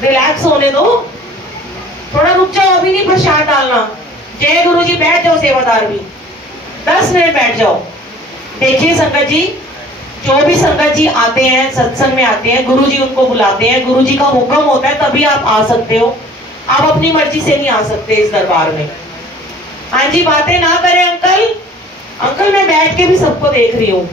Relax होने दो, थोड़ा रुक जाओ, अभी नहीं प्रसाद डालना। जय गुरु जी, बैठ जाओ सेवादार भी, 10 मिनट बैठ जाओ। देखिए संगत जी, जो भी संगत जी आते हैं, सत्संग में आते हैं, गुरु जी उनको बुलाते हैं, गुरु जी का हुक्म होता है तभी आप आ सकते हो। आप अपनी मर्जी से नहीं आ सकते इस दरबार में। हाँ जी, बातें ना करें अंकल। अंकल मैं बैठ के भी सबको देख रही हूँ।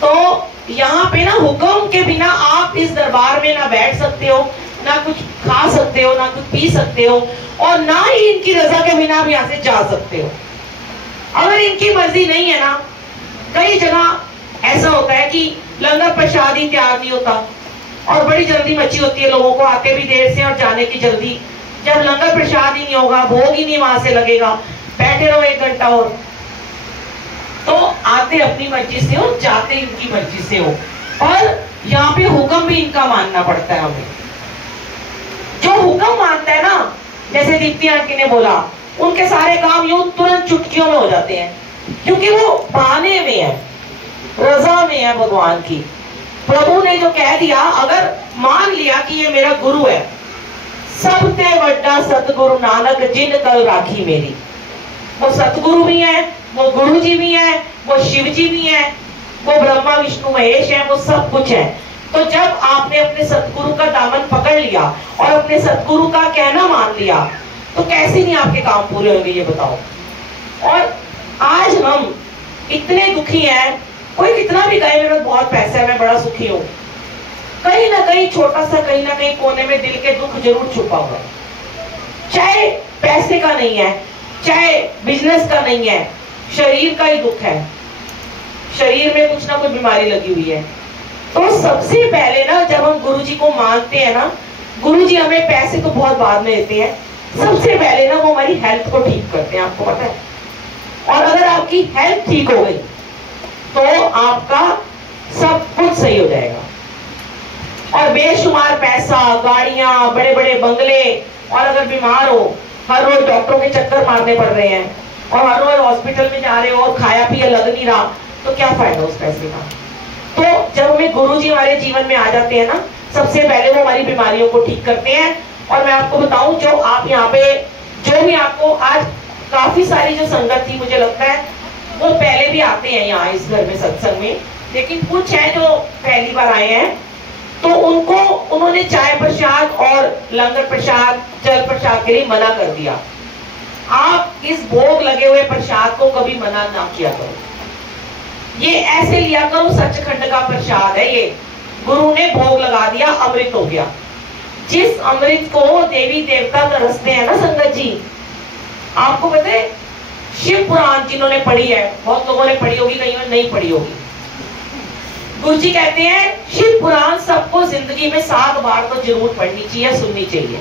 तो यहाँ पे ना हुक्म के बिना आप इस दरबार में ना बैठ सकते हो, ना कुछ खा सकते हो, ना कुछ पी सकते हो, और ना ही इनकी रजा के बिना आप यहाँ से जा सकते हो। अगर इनकी मर्जी नहीं है ना, कई जगह ऐसा होता है कि लंगर प्रसाद ही तैयार नहीं होता और बड़ी जल्दी मची होती है लोगों को, आते भी देर से और जाने की जल्दी। जब लंगर प्रसाद ही नहीं होगा, भोग ही नहीं वहां से लगेगा, बैठे रहो 1 घंटा और, तो आते अपनी मर्जी से हो, जाते इनकी मर्जी से हो। और यहाँ पे हुक्म भी इनका मानना पड़ता है हमें। जो हुक्म मानता है ना, जैसे दीप्ति आंटी ने बोला, उनके सारे काम यूं तुरंत चुटकियों में हो जाते हैं, क्योंकि वो बहाने में है, रजा में है भगवान की। प्रभु ने जो कह दिया, अगर मान लिया कि ये मेरा गुरु है, सबसे बड़ा सतगुरु नानक जिन कल राखी मेरी। वो सतगुरु भी है, वो गुरु जी भी है, वो शिव जी भी है, वो ब्रह्मा विष्णु महेश है, वो सब कुछ है। तो जब आपने अपने सतगुरु का दामन पकड़ लिया और अपने सतगुरु का कहना मान लिया, तो कैसे नहीं आपके काम पूरे होंगे, ये बताओ। और आज हम इतने दुखी हैं, कोई कितना भी कहे मेरे बहुत पैसा है, मैं बड़ा सुखी हूँ, कहीं ना कहीं छोटा सा, कहीं ना कहीं कोने में दिल के दुख जरूर छुपा हुआ है। चाहे पैसे का नहीं है, चाहे बिजनेस का नहीं है, शरीर का ही दुख है, शरीर में कुछ ना कुछ बीमारी लगी हुई है। तो सबसे पहले ना, जब हम गुरु जी को मानते हैं ना, गुरु जी हमें पैसे तो बहुत बाद में देते हैं, सबसे पहले ना वो हमारी हेल्थ को ठीक करते हैं, आपको पता है। और अगर आपकी हेल्थ ठीक हो गई तो आपका सब कुछ सही हो जाएगा। और बेशुमार पैसा, गाड़ियां, बड़े बड़े बंगले, और अगर बीमार हो, हर रोज डॉक्टरों के चक्कर मारने पड़ रहे हैं, और हर रोज हॉस्पिटल में जा रहे हो, और खाया पिया लग नहीं रहा, तो क्या फायदा उस पैसे का। तो जब हमें गुरु जी हमारे जीवन में आ जाते हैं ना, सबसे पहले वो हमारी बीमारियों को ठीक करते हैं। और मैं आपको बताऊं, जो आप यहाँ पे, जो भी आपको आज काफी सारी जो संगत थी, मुझे लगता है वो पहले भी आते हैं यहाँ इस घर में सत्संग में, लेकिन कुछ है जो पहली बार आए हैं, तो उनको उन्होंने चाय प्रसाद और लंगर प्रसाद, जल प्रसाद के लिए मना कर दिया। आप इस भोग लगे हुए प्रसाद को कभी मना ना किया करो, ये ऐसे लिया करो, सचखंड का प्रसाद है ये, गुरु ने भोग लगा दिया, अमृत हो गया। जिस अमृत को देवी देवता तरसते हैं ना संगत जी, आपको पता है शिव पुराण जिन्होंने पढ़ी है, बहुत लोगों ने पढ़ी होगी, कहीं नहीं पढ़ी होगी, गुरु जी कहते हैं शिव पुराण सबको जिंदगी में 7 बार तो जरूर पढ़नी चाहिए, सुननी चाहिए।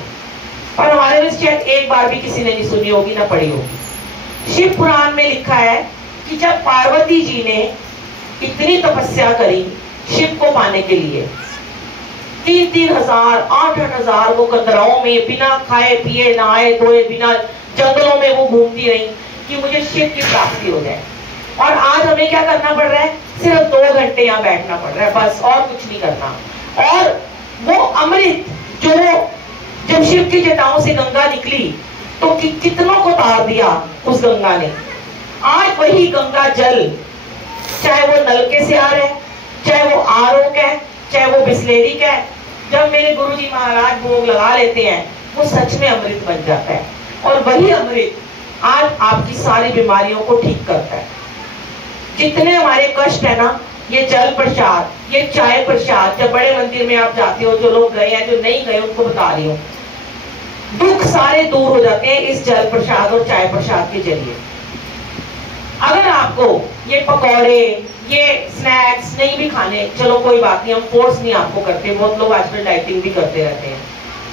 और हमारे में शायद एक बार भी किसी ने नहीं सुनी होगी, ना पढ़ी होगी। शिव पुराण में लिखा है कि जब पार्वती जी ने इतनी तपस्या करी शिव को पाने के लिए, 3-3 हजार 8-8 हजार वो गंधराओं में बिना खाए पिए, नहाए धोए, बिना जंगलों में वो घूमती रही कि मुझे शिव की प्राप्ति हो जाए। और आज हमें क्या करना पड़ रहा है, सिर्फ 2 घंटे यहाँ बैठना पड़ रहा है, बस, और कुछ नहीं करना। और वो अमृत जो जब शिव की जटाओं से गंगा निकली तो कितनों को तार दिया उस गंगा ने। आज वही गंगा जल, चाहे वो नलके से आ रहा है, चाहे वो आरओ का है, चाहे वो बिस्लेरी का है, जब मेरे गुरुजी महाराज भोग लगा लेते हैं, वो सच में अमृत बन जाता है। और वही अमृत आज आपकी सारी बीमारियों को ठीक करता है। जितने हमारे कष्ट है ना, ये जल प्रसाद, ये चाय प्रसाद, जब बड़े मंदिर में आप जाते हो, जो लोग गए हैं, जो नहीं गए उनको बता रही हूँ, दुख सारे दूर हो जाते हैं इस जल प्रसाद और चाय प्रसाद के जरिए। अगर आपको ये पकौड़े, ये स्नैक्स नहीं भी खाने, चलो कोई बात नहीं, हम फोर्स नहीं आपको करते, बहुत लोग आजकल डाइटिंग भी करते रहते हैं,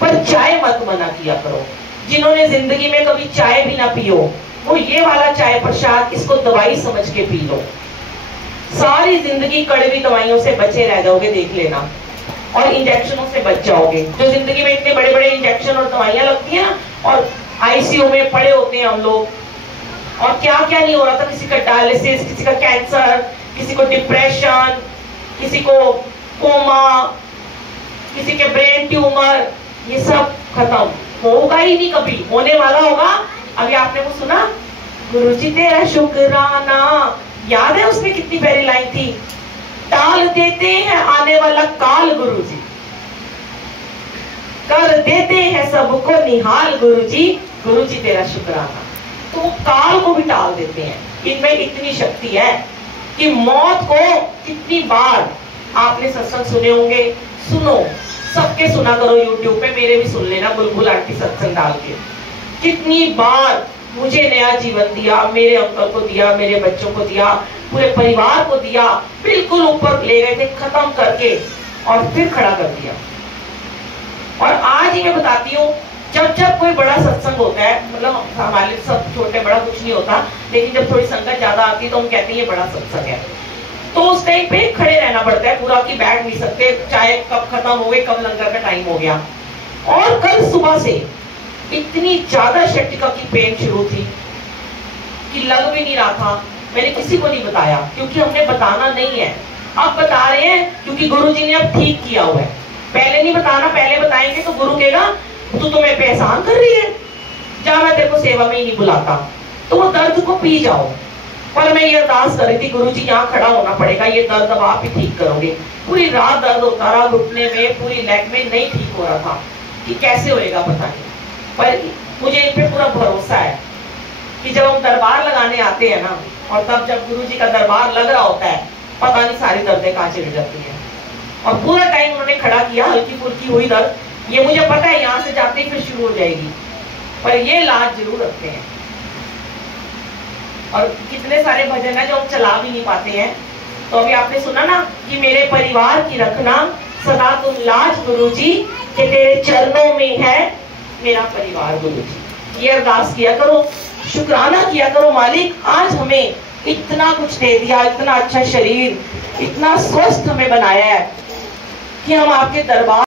पर चाय मत मना किया करो। जिन्होंने जिंदगी में कभी चाय भी ना पियो, वो ये वाला चाय प्रसाद, इसको दवाई समझ के पी लो। सारी जिंदगी कड़वी दवाइयों से बचे रह जाओगे, देख लेना, और इंजेक्शनों से बच जाओगे। जो जिंदगी में इतने बड़े बड़े इंजेक्शन और दवाइयां लगती है ना, और आईसीयू में पड़े होते हैं हम लोग, और क्या क्या नहीं हो रहा था, किसी का डायलिसिस, किसी का कैंसर, किसी को डिप्रेशन, किसी को कोमा, किसी के ब्रेन ट्यूमर, ये सब खत्म होगा ही नहीं, कभी होने वाला होगा। अभी आपने वो सुना, गुरुजी तेरा शुक्राना, याद है उसमें कितनी प्यारी लाइन थी, टाल देते हैं आने वाला काल गुरुजी, कर देते हैं सबको निहाल गुरुजी, गुरुजी तेरा शुक्राना। तो वो काल को भी टाल देते हैं। इनमें इतनी शक्ति है कि मौत को कितनी बार आपने सत्संग सुने होंगे, सुनो, सबके सुना करो यूट्यूब पे, मेरे भी सुन लेना, बुलबुल आंटी सत्संग डाल के। कितनी बार मुझे नया जीवन दिया, मेरे अंकल को दिया, मेरे बच्चों को दिया, पूरे परिवार को दिया, बिल्कुल ऊपर ले गए थे, खत्म करके और फिर खड़ा कर दिया। और आज ही मैं बताती हूँ, जब जब कोई बड़ा सत्संग होता है, मतलब हमारे सब छोटे बड़ा कुछ नहीं होता, लेकिन जब थोड़ी संगत ज्यादा आती है तो हम कहते हैं ये बड़ा सत्संग है, तो उस टाइम पे खड़े रहना पड़ता है पूरा, कि बैठ नहीं सकते, चाहे कब खत्म हो गए, कब लंगर का टाइम हो गया। और कल सुबह से इतनी ज्यादा शक्तिका की पेन शुरू थी कि लग भी नहीं रहा था। मैंने किसी को नहीं बताया, क्योंकि हमने बताना नहीं है। अब बता रहे हैं क्योंकि गुरुजी ने अब ठीक किया हुआ है। पहले नहीं बताना, पहले बताएंगे तो गुरु कहेगा तू तो मैं पे एहसान कर रही है, जा मैं तेरे को सेवा में ही नहीं बुलाता। तो वो दर्द को पी जाओ। पर मैं ये अरदास कर रही थी, गुरुजी यहाँ खड़ा होना पड़ेगा, ये दर्द अब आप ही ठीक करोगे। पूरी रात दर्द होता रहा घुटने में, पूरी लेग में, नहीं ठीक हो रहा था कि कैसे होएगा पता नहीं। पर मुझे इन पे पूरा भरोसा है कि जब हम दरबार लगाने आते हैं ना, और तब जब गुरुजी का दरबार लग रहा होता है, पता नहीं सारी दर्दें कहाँ चली जाती हैं। और पूरा टाइम उन्होंने खड़ा किया, हल्की फुल्की हुई दर्द, ये मुझे पता है यहाँ से जाते ही फिर शुरू हो जाएगी, पर ये लाज जरूर रखते हैं। और कितने सारे भजन है जो हम चला भी नहीं पाते हैं। तो अभी आपने सुना ना कि मेरे परिवार की रखना सदा तुम लाज गुरुजी, कि तेरे चरणों में है मेरा परिवार गुरुजी। ये अरदास किया करो, शुक्राना किया करो, मालिक आज हमें इतना कुछ दे दिया, इतना अच्छा शरीर, इतना स्वस्थ हमें बनाया है कि हम आपके दरबार